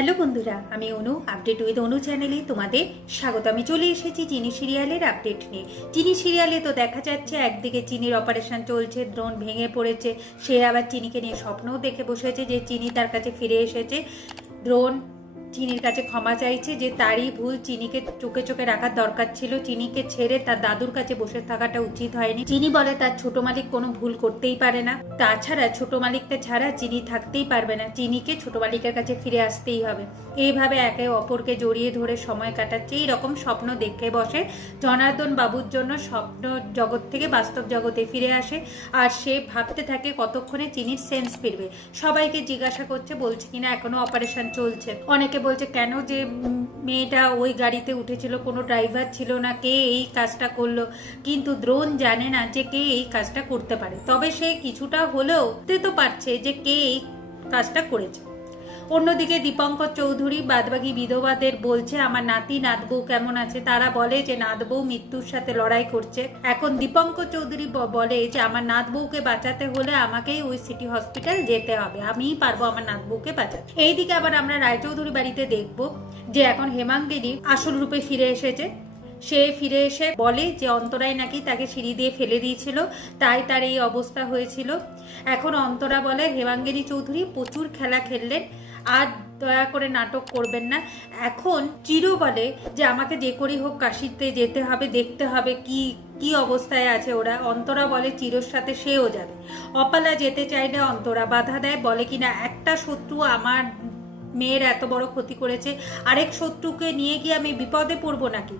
Hello বন্ধুরা, আমি অনু। Update with অনু চ্যানেলে তোমাদের স্বাগত। আমি চলে এসেছি চিনি সিরিয়ালের আপডেট নিয়ে। চিনি সিরিয়ালে তো দেখা যাচ্ছে একদিকে চিনির অপারেশন চলছে, দ্রোণ ভেঙে পড়েছে, সে আবার চিনিকে নিয়ে স্বপ্নও দেখে বসেছে যে চিনি তার কাছে ফিরে এসেছে। দ্রোণ চিনির কাছে ক্ষমা চাইছে যে তারই ভুল, চিনিকে চোখে চোখে রাখার দরকার ছিল, চিনিকে ছেড়ে তার দাদুর কাছে বসে থাকাটা উচিত হয়নি। চিনি বলে তার ছোট মালিক কোনো ভুল করতেই পারে না, তাছাড়া ছোট মালিকটা ছাড়া চিনি থাকতেই পারবে না, চিনিকে ছোট মালিকের কাছে ফিরে আসতেই হবে। এইভাবে একে অপরকে জড়িয়ে ধরে সময় কাটাচ্ছে, এইরকম স্বপ্ন দেখে বসে। জনার্দন বাবুর জন্য স্বপ্ন জগৎ থেকে বাস্তব জগতে ফিরে আসে, আর সে ভাবতে থাকে কতক্ষণে চিনির সেন্স ফিরবে। সবাইকে জিজ্ঞাসা করছে, বলছে কিনা এখনো অপারেশন চলছে। অনেকে বলছে কেন যে মেয়েটা ওই গাড়িতে উঠেছিল, কোনো ড্রাইভার ছিল না, কে এই কাজটা করলো। কিন্তু দ্রোণ জানে না যে কে এই কাজটা করতে পারে, তবে সে কিছুটা হলেও বুঝতে পারছে যে কে এই কাজটা করেছে। অন্যদিকে দীপঙ্কর চৌধুরী বাদবাকি বিধবাদের বলছে আমার নাতি নাতবউ কেমন আছে। তারা বলে যে নাতবউ মৃত্যুর সাথে লড়াই করছে। এখন দীপঙ্কর চৌধুরী বলে যে আমার নাতবউকে বাঁচাতে হলে আমাকেই ওই সিটি হসপিটাল যেতে হবে, আমিই পারবো আমার নাতবউকে বাঁচাতে। এইদিকে আবার আমরা রায়চৌধুরী বাড়িতে দেখবো যে এখন হেমাঙ্গিনী আসল রূপে ফিরে এসেছে। সে ফিরে এসে বলে যে অন্তরাই নাকি তাকে সিঁড়ি দিয়ে ফেলে দিয়েছিল, তাই তার এই অবস্থা হয়েছিল। এখন অন্তরা বলে হেমাঙ্গিনী চৌধুরী প্রচুর খেলা খেললেন, আর দয়া করে নাটক করবেন না। এখন চির বলে যে আমাকে যে করেই হোক কাশিতে যেতে হবে, দেখতে হবে কি কি অবস্থায় আছে ওরা। অন্তরা বলে চিরর সাথে সেও যাবে। অপালা যেতে চাইলে অন্তরা বাধা দেয়, বলে কিনা একটা শত্রু আমার মেয়ের এত বড় ক্ষতি করেছে, আরেক শত্রুকে নিয়ে গিয়ে আমি বিপদে পড়বো নাকি।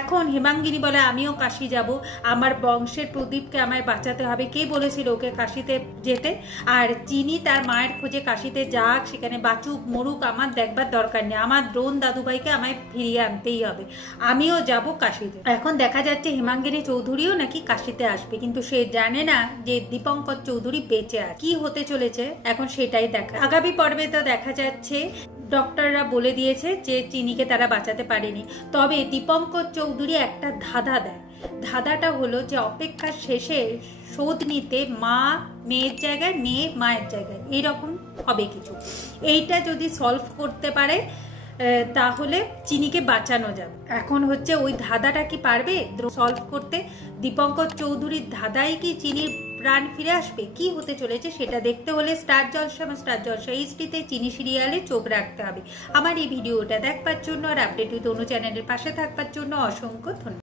এখন হেমাঙ্গিনী বলে আমিও কাশি যাব, আমার বংশের প্রদীপকে আমায় বাঁচাতে হবে। কে বলেছিল ওকে কাশিতে যেতে? আর চিনি তার মায়ের খোঁজে কাশিতে যাক, সেখানে বাঁচুক মরুক আমার দেখবার দরকার নেই, আমার দ্রোণ দাদুভাইকে আমায় ফিরিয়ে আনতেই হবে, আমিও যাব কাশিতে। এখন দেখা যাচ্ছে হেমাঙ্গিনী চৌধুরীও নাকি কাশিতে আসবে, কিন্তু সে জানে না যে দীপঙ্কর চৌধুরী বেঁচে আছে। কি হতে চলেছে এখন সেটাই দেখা। আগামী পর্বে তো দেখা যাচ্ছে ডক্টররা বলে দিয়েছে যে চিনিকে তারা বাঁচাতে পারেনি, তবে দীপঙ্কর চৌধুরী একটা ধাঁধা দেয়। ধাঁধাটা হলো যে অপেক্ষার শেষে শোধ নিতে মা মেয়ের জায়গায়, মেয়ে মায়ের জায়গায়, এইরকম হবে কিছু। এইটা যদি সলভ করতে পারে তাহলে চিনিকে বাঁচানো যাবে। এখন হচ্ছে ওই ধাঁধাটা কি পারবে সলভ করতে? দীপঙ্কর চৌধুরীর ধাঁধাই কি চিনির প্রাণ ফিরে আসবে? কি হতে চলেছে সেটা দেখতে হলে স্টার জলসা এইচডিতে চিনি সিরিয়ালে চোখ রাখতে হবে। আমার এই ভিডিওটা দেখবার জন্য আর আপডেট উইথ অনু চ্যানেলের পাশে থাকবার জন্য অসংখ্য ধন্যবাদ।